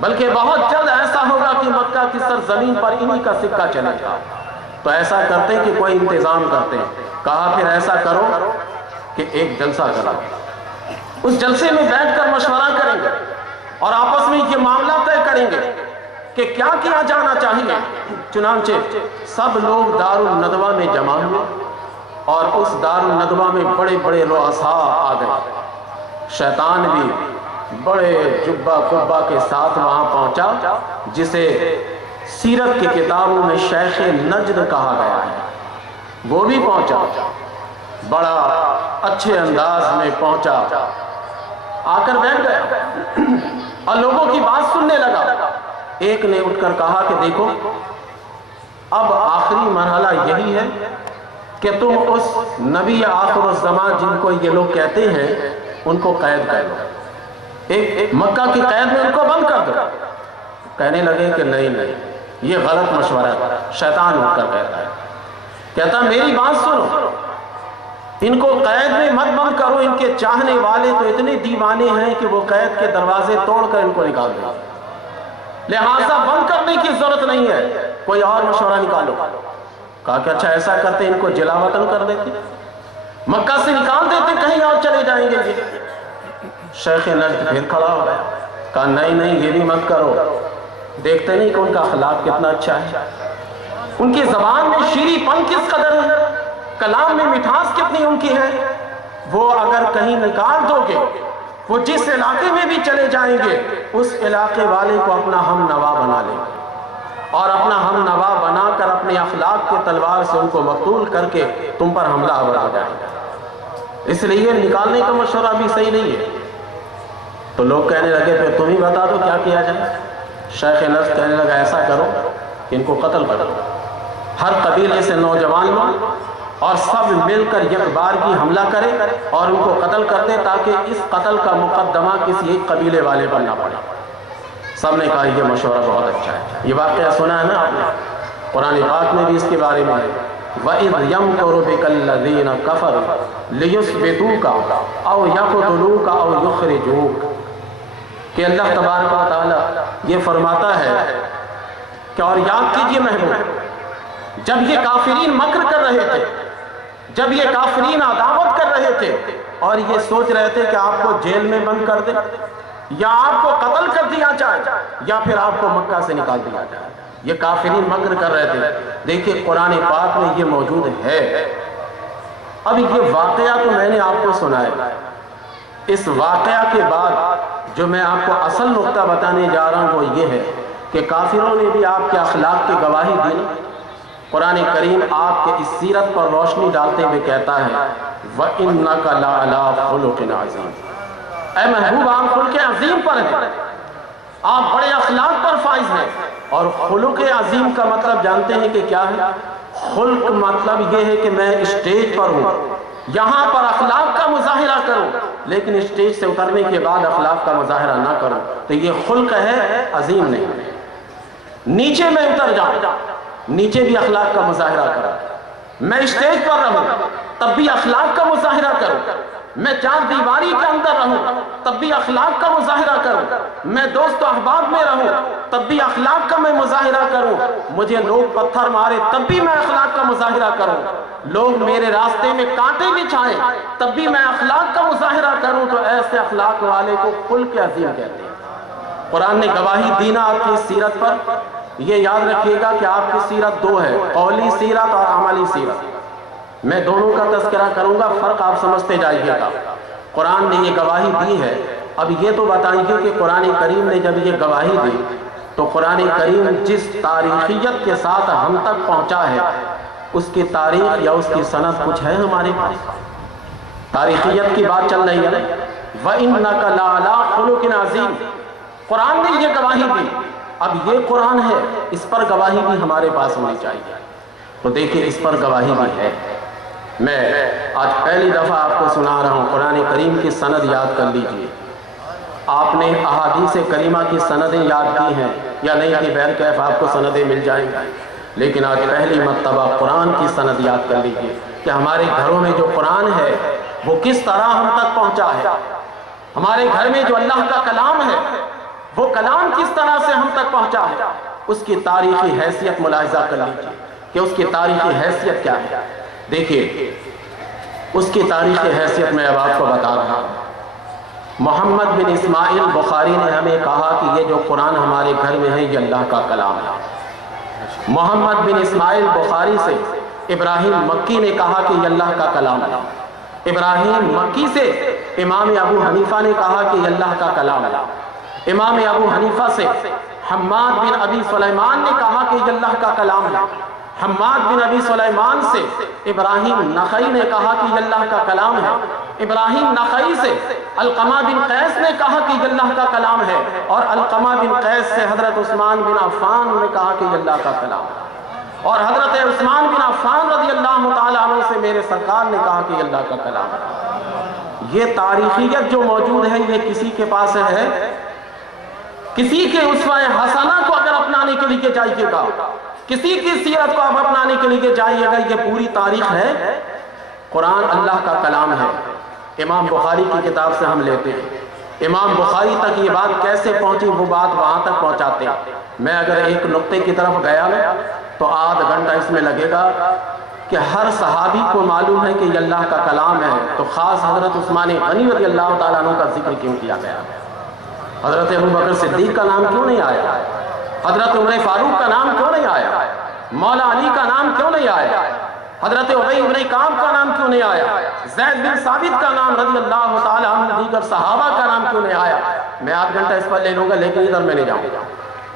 بلکہ بہت جلد ایسا ہوگا کہ مکہ کی سرزمین پر انہی کا سکہ چلے گا۔ تو ایسا کرتے ہیں کہ کوئی انتظام کرتے ہیں۔ کہا پھر ایسا کرو کہ ایک جلسہ کرو، اس جلسے میں بیٹھ کر مشورہ کریں گے اور آپس میں یہ معاملہ طے کریں گے کہ کیا کیا جانا چاہیے۔ چنانچہ سب لوگ دار الندوہ میں جمع ہوئے اور اس دار الندوہ میں بڑے بڑے رؤساء آ گئے۔ شیطان بھی بڑے جبہ قبہ کے ساتھ وہاں پہنچا، جسے سیرت کی کتابوں میں شیخ نجد کہا گیا ہے، وہ بھی پہنچا، بڑا اچھے انداز میں پہنچا، آ کر بیٹھ گیا اور لوگوں کی بات سننے لگا۔ ایک نے اٹھ کر کہا کہ دیکھو، اب آخری مرحلہ یہی ہے کہ تم اس نبی آخر الزمان جن کو یہ لوگ کہتے ہیں ان کو قید کر دو، ایک مکہ کی قید میں ان کو بند کر دو۔ کہنے لگے کہ نہیں نہیں، یہ غلط مشورہ ہے۔ شیطان اٹھ کر کہتا میری بات سنو، ان کو قید میں مت بند کرو، ان کے چاہنے والے تو اتنے دیوانے ہیں کہ وہ قید کے دروازے توڑ کر ان کو نکال دیں، لہٰذا بند کرنے کی ضرورت نہیں ہے، کوئی اور مشورہ نکالو۔ کہا کہ اچھا ایسا کرتے ان کو جلا وطن کر دیتے، مکہ سے نکال دیتے، کہیں اور چلے جائیں گے جی۔ شیخ نجد پھر کھڑا ہو گیا، کہا نہیں نہیں، یہ بھی مت کرو، دیکھتے نہیں کہ ان کا اخلاق کتنا اچھا ہے، ان کی زبان میں شیریں پن کس قدر ہے، کلام میں مٹھاس کتنی ان کی ہے۔ وہ اگر کہیں نکال دو گے، وہ جس علاقے میں بھی چلے جائیں گے اس علاقے والے کو اپنا ہم نوا بنا لیں گے اور اپنا ہم نوا بنا کر اپنے اخلاق کے تلوار سے ان کو مقتول کر کے تم پر حملہ آور ہو جائیں گے، اس لیے نکالنے کا مشورہ بھی صحیح نہیں ہے۔ تو لوگ کہنے لگے پھر تم ہی بتا دو کیا کیا جائے۔ شیخ نجد کہنے لگا ایسا کرو کہ ان کو قتل کر دو، ہر قبیلے سے نوجوان لوگ اور سب مل کر یک بار کی حملہ کرے اور ان کو قتل کر دے، تاکہ اس قتل کا مقدمہ کسی ایک قبیلے والے پر نہ پڑے۔ سب نے کہا یہ مشورہ بہت اچھا ہے۔ یہ واقعہ سنا ہے نا آپ نے، قرآن پاک میں بھی اس کے بارے میں ہے، وَإِذْ يَمْكُرُ بِكَ الَّذِينَ كَفَرُوا لِيُثْبِتُوكَ أَوْ يَقْتُلُوكَ أَوْ يُخْرِجُوكَ، کہ اللہ تبارک و تعالی یہ فرماتا ہے کہ اور یاد کیجئے محبوب، جب یہ کافرین مکر کر رہے تھے، جب یہ کافرین عداوت کر رہے تھے اور یہ سوچ رہے تھے کہ آپ کو جیل میں بند کر دیں یا آپ کو قتل کر دیا جائے یا پھر آپ کو مکہ سے نکال دیا جائے، یہ کافرین مکر کر رہے تھے۔ دیکھیں قرآن پاک میں یہ موجود ہے۔ اب یہ واقعہ تو میں نے آپ کو سنایا، اس واقعہ کے بعد جو میں آپ کو اصل نقطہ بتانے جا رہا ہوں وہ یہ ہے کہ کافروں نے بھی آپ کے اخلاق کی گواہی دی۔ قرآن کریم آپ کے اس سیرت پر روشنی ڈالتے ہوئے کہتا ہے وَإِنَّكَ لَعَلَىٰ خُلُقٍ عَظِيمٍ، اے محبوب آپ خلق عظیم پر ہیں، آپ بڑے اخلاق پر فائز ہیں۔ اور خلق عظیم کا مطلب جانتے ہیں کہ کیا ہے؟ خلق مطلب یہ ہے کہ میں اسٹیج پر ہوں، یہاں پر اخلاق کا مظاہرہ کروں، لیکن اسٹیج سے اترنے کے بعد اخلاق کا مظاہرہ نہ کروں، تو یہ خلق ہے، عظیم نہیں۔ نیچے میں اتر جاؤں، نیچے بھی اخلاق کا مظاہرہ کروں، میں اسٹیج پر رہوں تب بھی اخلاق کا مظاہرہ کروں، میں چار دیواری کے اندر رہوں تب بھی اخلاق کا مظاہرہ کروں، میں دوست و احباب میں رہوں تب بھی اخلاق کا میں مظاہرہ کروں، مجھے لوگ پتھر مارے تب بھی میں اخلاق کا مظاہرہ کروں، لوگ میرے راستے میں کانٹے بچھائیں تب بھی میں اخلاق کا مظاہرہ کروں، تو ایسے اخلاق والے کو خلق عظیم کہتے ہیں۔ قرآن نے گواہی دینا آپ کی سیرت پر، یہ یاد رکھیے گا کہ آپ کی سیرت دو ہے، قولی سیرت اور عملی سیرت۔ میں دونوں کا تذکرہ کروں گا، فرق آپ سمجھتے جائیے گا۔ قرآن نے یہ گواہی دی ہے، اب یہ تو بتائیے کہ قرآن کریم نے جب یہ گواہی دی تو قرآن کریم جس تاریخیت کے ساتھ ہم تک پہنچا ہے اس کی تاریخ یا اس کی سند کچھ ہے ہمارے پاس؟ تاریخیت کی بات چل رہی ہے، وَإِنَّكَ لَعَلَىٰ خُلُقٍ عَظِيمٍ، قرآن نے یہ گواہی دی، اب یہ قرآن ہے، اس پر گواہی بھی ہمارے پاس ہونی چاہیے۔ تو دیکھیں اس پر گواہی بھی ہے۔ میں آج پہلی دفعہ آپ کو سنا رہا ہوں، قرآن کریم کی سند یاد کر لیجئے۔ آپ نے احادیث کریمہ کی سندیں یاد کی ہیں یا نہیں کہ بہر کیف آپ کو سندیں مل جائیں گی، لیکن آج پہلی مرتبہ قرآن کی سند یاد کر لیجئے کہ ہمارے گھروں میں جو قرآن ہے وہ کس طرح ہم تک پہنچا ہے۔ ہمارے گھر میں جو اللہ کا کلام ہے وہ کلام کس طرح سے ہم تک پہنچا ہے، اس کی تاریخی حیثیت ملاحظہ کر لیجیے کہ اس کی تاریخی حیثیت کیا ہے۔ دیکھیے اس کی تاریخی حیثیت میں اب آپ کو بتا رہا ہوں۔ محمد بن اسماعیل بخاری نے ہمیں کہا کہ یہ جو قرآن ہمارے گھر میں ہے یہ اللہ کا کلام ہے۔ محمد بن اسماعیل بخاری سے ابراہیم مکی نے کہا کہ یہ اللہ کا کلام ہے۔ ابراہیم مکی سے امام ابو حنیفہ نے کہا کہ یہ اللہ کا کلام ہے۔ امام ابو حنیفہ سے حماد بن ابی سلیمان نے کہا کہ یہ اللہ کا کلام ہے۔ حماد بن ابی سلیمان سے ابراہیم نخعی نے کہا کہ یہ اللہ کا کلام ہے۔ ابراہیم نخعی سے علقمہ بن قیس نے کہا کہ یہ اللہ کا کلام ہے، اور علقمہ بن قیس سے حضرت عثمان بن عفان نے کہا کہ یہ اللہ کا کلام ہے، اور حضرت عثمان بن عفان رضی اللہ تعالیٰ عنہ سے میرے سرکار نے کہا کہ یہ اللہ کا کلام ہے۔ یہ تاریخیت جو موجود ہے یہ کسی کے پاس ہے؟ کسی کے اسوہ حسنہ کو اگر اپنانے کے لیے جائیے گا، کسی کی سیرت کو اب اپنانے کے لیے جائیے گا، یہ پوری تاریخ ہے۔ قرآن اللہ کا کلام ہے۔ امام بخاری کی کتاب سے ہم لیتے ہیں، امام بخاری تک یہ بات کیسے پہنچی وہ بات وہاں تک پہنچاتے ہیں۔ میں اگر ایک نقطے کی طرف گیا تو آدھ گھنٹہ اس میں لگے گا کہ ہر صحابی کو معلوم ہے کہ یہ اللہ کا کلام ہے، تو خاص حضرت عثمان غنی رضی اللہ تعالیٰ عنہ کا ذکر کیوں کیا گیا؟ حضرت ابو بکر صدیق کا نام کیوں نہیں آیا؟ حضرت عمر فاروق کا نام کیوں نہیں آیا؟ مولا علی کا نام کیوں نہیں آیا؟ حضرت ابی بن کعب کا نام کیوں نہیں آیا؟ زید بن ثابت کا نام رضی اللہ تعالیٰ عنہ، دیگر صحابہ کا نام کیوں نہیں آیا؟ میں آدھ گھنٹہ اس پر لے لوں گا، لیکن ادھر میں نہیں جاؤں گا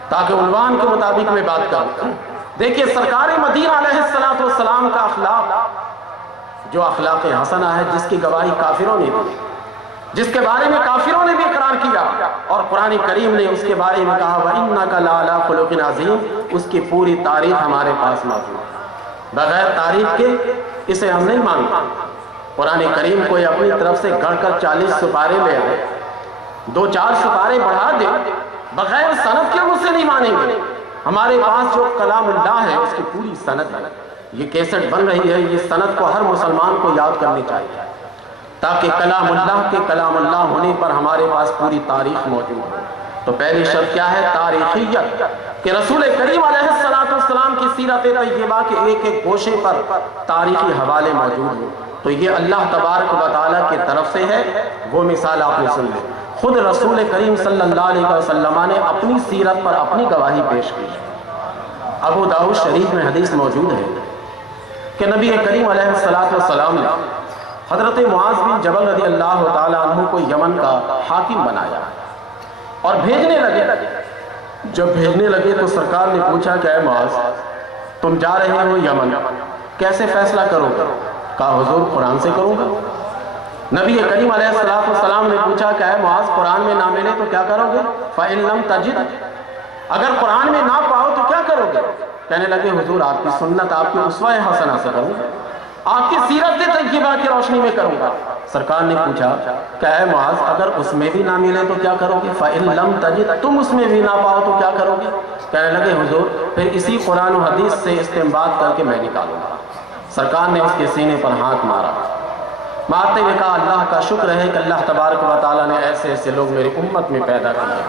تاکہ عنوان کے مطابق میں بات کروں۔ دیکھیے سرکار مدینہ علیہ السلام کا اخلاق جو اخلاق حسنہ ہے، جس کی گواہی کافروں نے دی، جس کے بارے میں کافروں نے بھی اقرار کیا، اور قرآن کریم نے اس کے بارے میں کہا وَإِنَّكَ لَعَلَىٰ خُلُقٍ عَظِيمٍ، اس کی پوری تاریخ ہمارے پاس موجود ہے۔ بغیر تاریخ کے اسے ہم نہیں مانتے۔ قرآن کریم کوئی اپنی طرف سے گھڑ کر 40 سپارے لے آئے، 2-4 سپارے بڑھا دے، بغیر سند کے اسے نہیں مانیں گے۔ ہمارے پاس جو کلام اللہ ہے اس کی پوری سند ہے۔ یہ کیسٹ بن رہی ہے، یہ سند کو ہر مسلمان کو یاد کرنی چاہیے تاکہ کلام اللہ کے کلام اللہ ہونے پر ہمارے پاس پوری تاریخ موجود ہو۔ تو پہلی شرط کیا ہے؟ تاریخیت، کہ رسول کریم علیہ السلام کی سیرت طیبہ کے ایک ایک گوشے پر تاریخی حوالے موجود ہو۔ تو یہ اللہ تبارک و تعالیٰ کی طرف سے ہے۔ وہ مثال آپ نے سن لی، خود رسول کریم صلی اللہ علیہ وسلم نے اپنی سیرت پر اپنی گواہی پیش کی۔ ابو داؤد شریف میں حدیث موجود ہے کہ نبی کریم علیہ السلام نے حضرت معاذ بن جبل رضی اللہ تعالیٰ عنہ کو یمن کا حاکم بنایا اور بھیجنے لگے۔ جب بھیجنے لگے تو سرکار نے پوچھا کہ اے معاذ، تم جا رہے ہو یمن، کیسے فیصلہ کرو گے؟ کہا حضور قرآن سے کروں گا۔ نبی کریم علیہ السلام نے پوچھا کہ اے معاذ، قرآن میں نہ ملے تو کیا کرو گے؟ فَإِن لَمْ تَجِدْ، اگر قرآن میں نہ پاؤ تو کیا کرو گے؟ کہنے لگے حضور آپ کی سنت، آپ کی اسوہ حسنہ سے کروں گا، آپ کی سیرت طیبہ کی روشنی میں کروں گا۔ سرکار نے پوچھا کہ اے معاذ، اگر اس میں بھی نہ ملے تو کیا کرو گے؟ فَإِن لَمْ تَجِدْ، تم اس میں بھی نہ پاؤ تو کیا کرو گے؟ کہنے لگے حضور پھر اسی قرآن و حدیث سے استنباط کر کے میں نکالوں گا۔ سرکار نے اس کے سینے پر ہاتھ مارا، مارتے ہوئے کہا اللہ کا شکر ہے کہ اللہ تبارک و تعالیٰ نے ایسے ایسے لوگ میری امت میں پیدا کیے۔